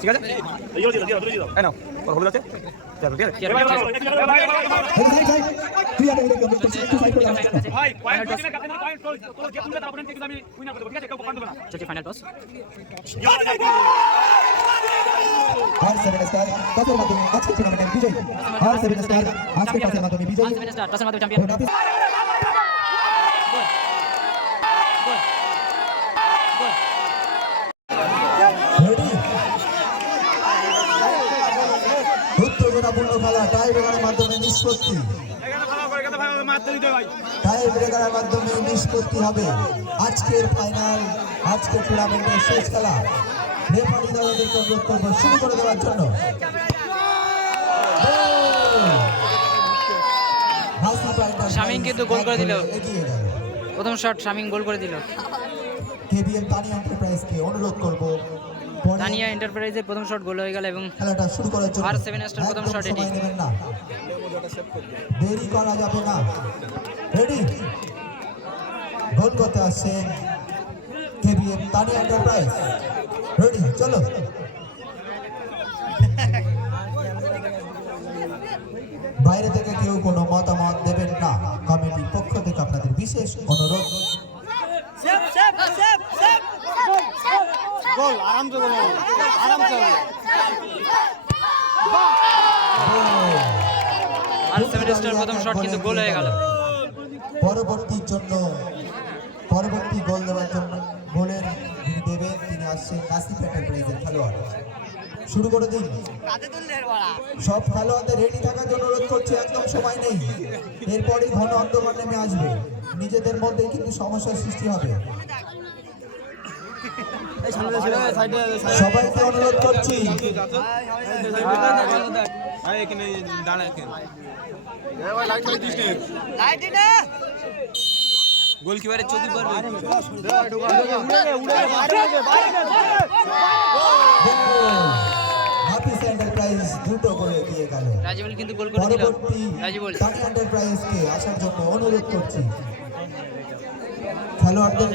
ঠিক আছে এই নাও ওর হলুদ আছে চলো ঠিক আছে ভাই পয়েন্ট দিলে কাছে না পয়েন্ট তো যে কোনটা অপোনেন্ট থেকে আমি উইনার করব ঠিক আছে কেউ পয়েন্ট দেবে না চলো ফাইনাল টস আর 7 স্টার টসের মাধ্যমে আজকের টুর্নামেন্টের বিজয়ী আর 7 স্টার আজকের টসের মাধ্যমে বিজয়ী 7 স্টার টসের মাধ্যমে চ্যাম্পিয়ন উত্তেজনাপূর্ণ খেলা টাই ব্রেকারের মাধ্যমে নিষ্পত্তি টাই ব্রেকারের মাধ্যমে নিষ্পত্তি হবে আজকের ফাইনাল আজকের টুর্নামেন্টের শেষ খেলা রেফারি দলদেরকে অনুরোধ করব শুরু করে দেওয়ার জন্য শামিম কিন্তু গোল করে দিল প্রথম শট শামিম গোল করে দিল কেবিএম তানিয়া এন্টারপ্রাইজকে অনুরোধ করব তানিয়া এন্টারপ্রাইজের প্রথম শট গোল হয়ে গেল এবং খেলাটা শুরু করার জন্য আর 7 স্টার প্রথম শট এটি দেরি করা যাবে না রেডি গোল করতে আসছে কেবিএম তানিয়া এন্টারপ্রাইজ রেডি চলো বাইরে থেকে কেউ কোনো মতামত দেবেন না কমিটির পক্ষ থেকে আপনাদের বিশেষ অনুরোধ গোল আরামসে গোল আরামসে আর 7 স্টার প্রথম শট কিন্তু গোল হয়ে গেল পরবর্তী গোল দেওয়ার জন্য গোলের যিনি দেবেন তিনি আসছেন নাসিফ এন্টারপ্রাইজের খেলোয়াড় শুরু করে দিন সব খেলোয়াড়দের রেডি থাকার জন্য অনুরোধ করছি একদম সময় নেই এরপরই ঘন অন্ধকার নেমে আসবে নিজেদের মধ্যে কিন্তু সমস্যার সৃষ্টি হবে সবাইকে অনুরোধ করছি গোলকিপারের চোখে পড়বে হাফিজ এন্টারপ্রাইজ দুটো করে দিয়ে গেল রাজিবুল কিন্তু গোল করে দিল রাজিবুল তানি এন্টারপ্রাইজকে আসার জন্য অনুরোধ করছি খেলোয়াড়দের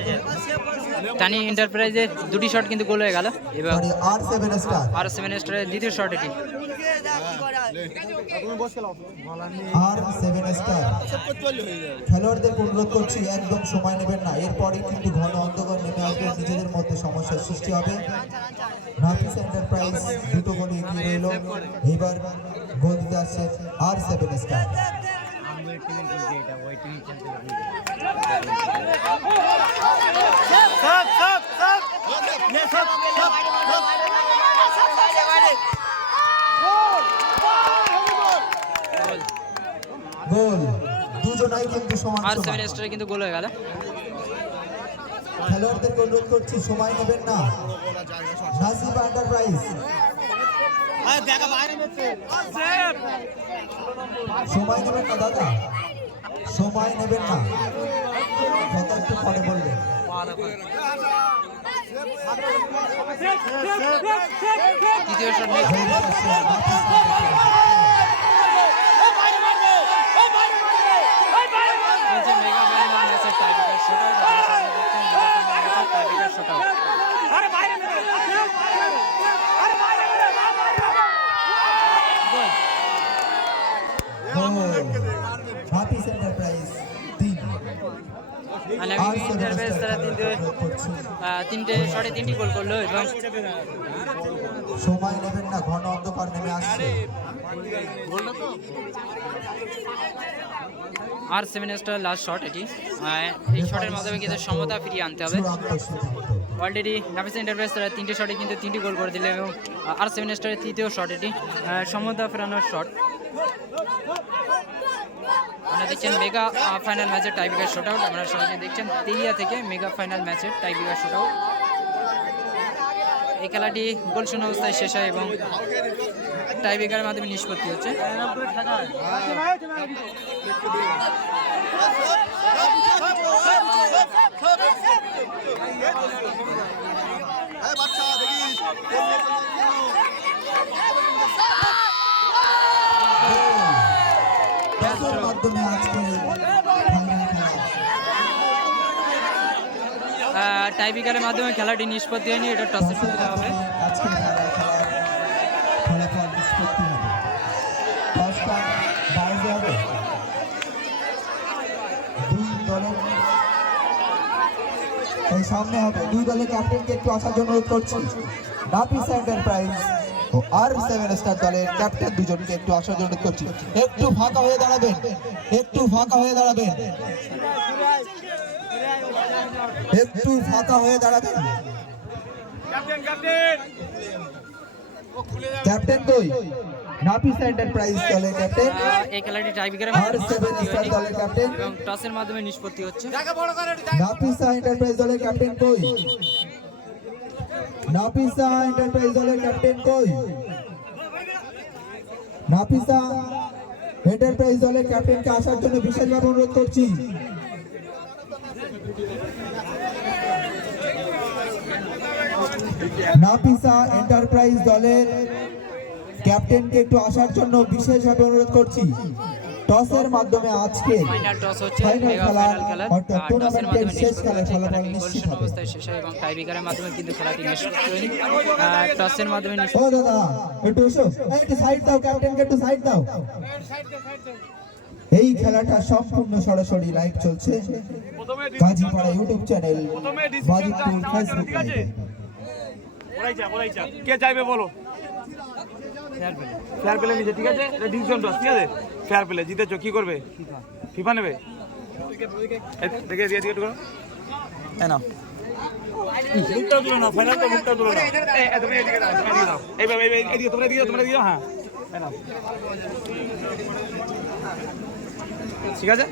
তানি এন্টারপ্রাইজের দুটি শট কিন্তু গোল হয়ে গেল এবং আর 7 স্টার আর 7 স্টারের দ্বিতীয় শট এটি আর 7 স্টার খেলোয়াড়দের অনুরোধ করছি একদম সময় নেবেন না এরপরে কিন্তু ঘন অন্ধকার নেমে আসবে নিজেদের মধ্যে সমস্যার সৃষ্টি হবে নাফিস এন্টারপ্রাইজ দুটো গোল এগিয়ে রইল এবার গোল দিতে আসছে আর 7 স্টার গোল দুজনাই কিন্তু সমান আর 7 স্টারে কিন্তু গোল হয়ে গেল খেলোয়াড়দেরকে অনুরোধ করছি সময় নেবেন না নাসিব এন্টারপ্রাইজ সময় নেবেন না দাদা সময় নেবেন না কথা একটু পরে বলবেন তৃতীয় শট হাফিজ এন্টারপ্রাইজ 3 শটে 3টি গোল করলো এবং সময় নেবেন না ঘন অন্ধকার নেমে আসছে আর 7 স্টার লাস্ট শট এটি এই শটের মাধ্যমে কিন্তু সমতা ফিরিয়ে আনতে হবে অলরেডি নাফিস এন্টারপ্রাইজ তারা 3টে শটে কিন্তু 3টি গোল করে দিল এবং আর 7 স্টারের তৃতীয় শট এটি সমতা ফেরানোর শট আপনারা দেখছেন মেগা ফাইনাল ম্যাচের টাইব্রেকার শট আউট আপনারা সবাই দেখছেন তেলিয়া থেকে মেগা ফাইনাল ম্যাচের টাইব্রেকার শট আউট এই খেলাটি গোল শূন্য অবস্থায় শেষ হয় এবং টাইব্রেকারের মাধ্যমে নিষ্পত্তি হচ্ছে টাইব্রেকারের মাধ্যমে খেলাটি নিষ্পত্তি হয়নি এটা টসের হবে ফলাফল নিষ্পত্তি হবে। টসটা বাইরে হবে। দুই দলের এই সামনে হবে। দুই দলের ক্যাপ্টেনকে একটু আসার জন্য অনুরোধ করছি। নাফিস এন্টারপ্রাইজ ও আর7 স্টার দলের ক্যাপ্টেন দুজনকে একটু আসার জন্য অনুরোধ করছি। একটু ফাঁকা হয়ে দাঁড়াবেন, একটু ফাঁকা হয়ে দাঁড়াবেন, একটু ফাঁকা হয়ে দাঁড়াবেন। ক্যাপ্টেন কই? নাফিস এন্টারপ্রাইজ দলের ক্যাপ্টেন এই খেলাটি টাইব্রেকারে আর7 স্টার দলের ক্যাপ্টেন এবং টসের মাধ্যমে নিষ্পত্তি হচ্ছে। নাফিসা এন্টারপ্রাইজ দলের ক্যাপ্টেন কই? নাফিসা এন্টারপ্রাইজ দলের ক্যাপ্টেন কই? নাফিসা এন্টারপ্রাইজ দলের ক্যাপ্টেনকে আসার জন্য বিশেষভাবে অনুরোধ করছি। নাফিসা এন্টারপ্রাইজ দলের ক্যাপ্টেনকে একটু আসার জন্য বিশেষভাবে অনুরোধ করছি। টসের মাধ্যমে আজকে ফাইনাল টস হচ্ছে ফাইনাল মেগা খেলা ফাইনাল খেলা অর্থাৎ টসের টুর্নামেন্টের মাধ্যমে শেষ নিষ্পত্তি খেলার হচ্ছে। ফলাফল খেলাটি নিশ্চিত গোলশূন্য হবে। অবস্থায় শেষ হয় এবং টাইব্রেকারের মাধ্যমে কিন্তু খেলাটি নিষ্পত্তি হয়নি। টসের মাধ্যমে ও দাদা একটু এসো, একটু সাইড দাও, ক্যাপ্টেনকে একটু সাইড দাও। এই খেলাটা সম্পূর্ণ সরাসরি লাইভ চলছে Gazipara YouTube channel, Bajitpur Facebook লাইভে। কে চাইবে বলো? ফেয়ার প্লে নিচে, ঠিক আছে? ডিসিশন টস, ঠিক আছে? ফেয়ার প্লে জিতেছো, কি করবে? ফিফা নেবে? দেখে দিয়ে দিয়ে করো। এই নাও, মুখটা তুলো না, ফাইনাল তো মুখটা তুলো না। এই তুমি এদিকে দাও, তুমি এদিকে দাও। এইভাবে এদিকে তোমরা এদিকে দাও, তোমরা এদিকে দাও। হ্যাঁ, এই নাও, ঠিক আছে?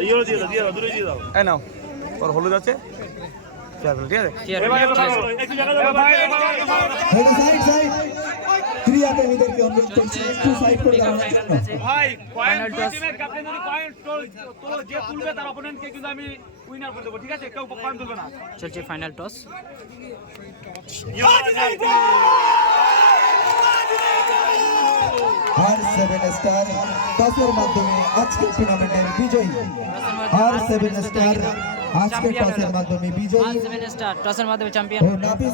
এইও দিয়ে দাও, দিয়ে দাও, দূরে দিয়ে দাও। এই নাও, ওর হলুদ আছে, ফেয়ার প্লে, ঠিক আছে? একটু জায়গা দাও ভাই, একটু সাইড সাইড ক্রীড়াপ্রেমীদেরকে অনুরোধ করছি একটু সাইড করে দাঁড়ানোর জন্য। ভাই পয়েন্ট টিমের ক্যাপ্টেন যদি পয়েন্ট তোলো, যে তুলবে তার অপোনেন্টকে কিন্তু আমি উইনার করে দেবো, ঠিক আছে? কেউ পয়েন্ট তুলবে না। চলছে ফাইনাল টস। আর7 স্টার টসের মাধ্যমে আজকের টুর্নামেন্টের বিজয়ী। আর7 স্টার আজকের টসের মাধ্যমে বিজয়ী আর7 স্টার টসের মাধ্যমে চ্যাম্পিয়ন। ও নাফিস